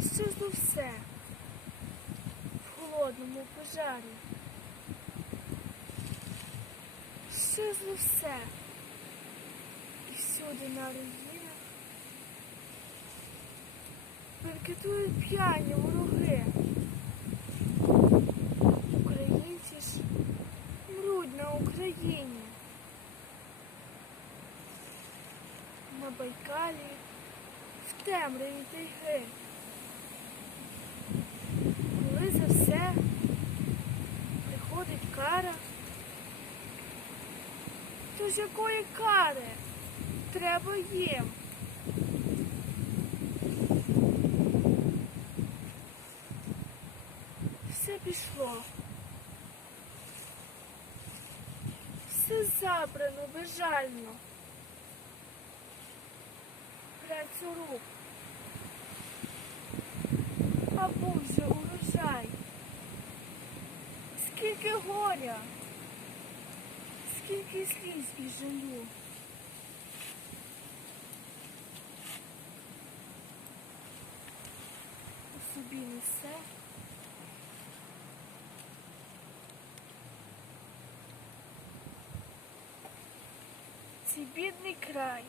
щезло все в холодному пожарі. Щезло все. І всюди на руїнах Бенкетують п'яні вороги. Українці ж мруть на Україні. На Байкалі в темряві тайги. Коли за все приходить кара, з якої кари треба їм? Все пішло. Все забрано безжально. Працю рук. А був урожай. Скільки горя, скільки сліз і жалю. У собі несе. Цей бідний край.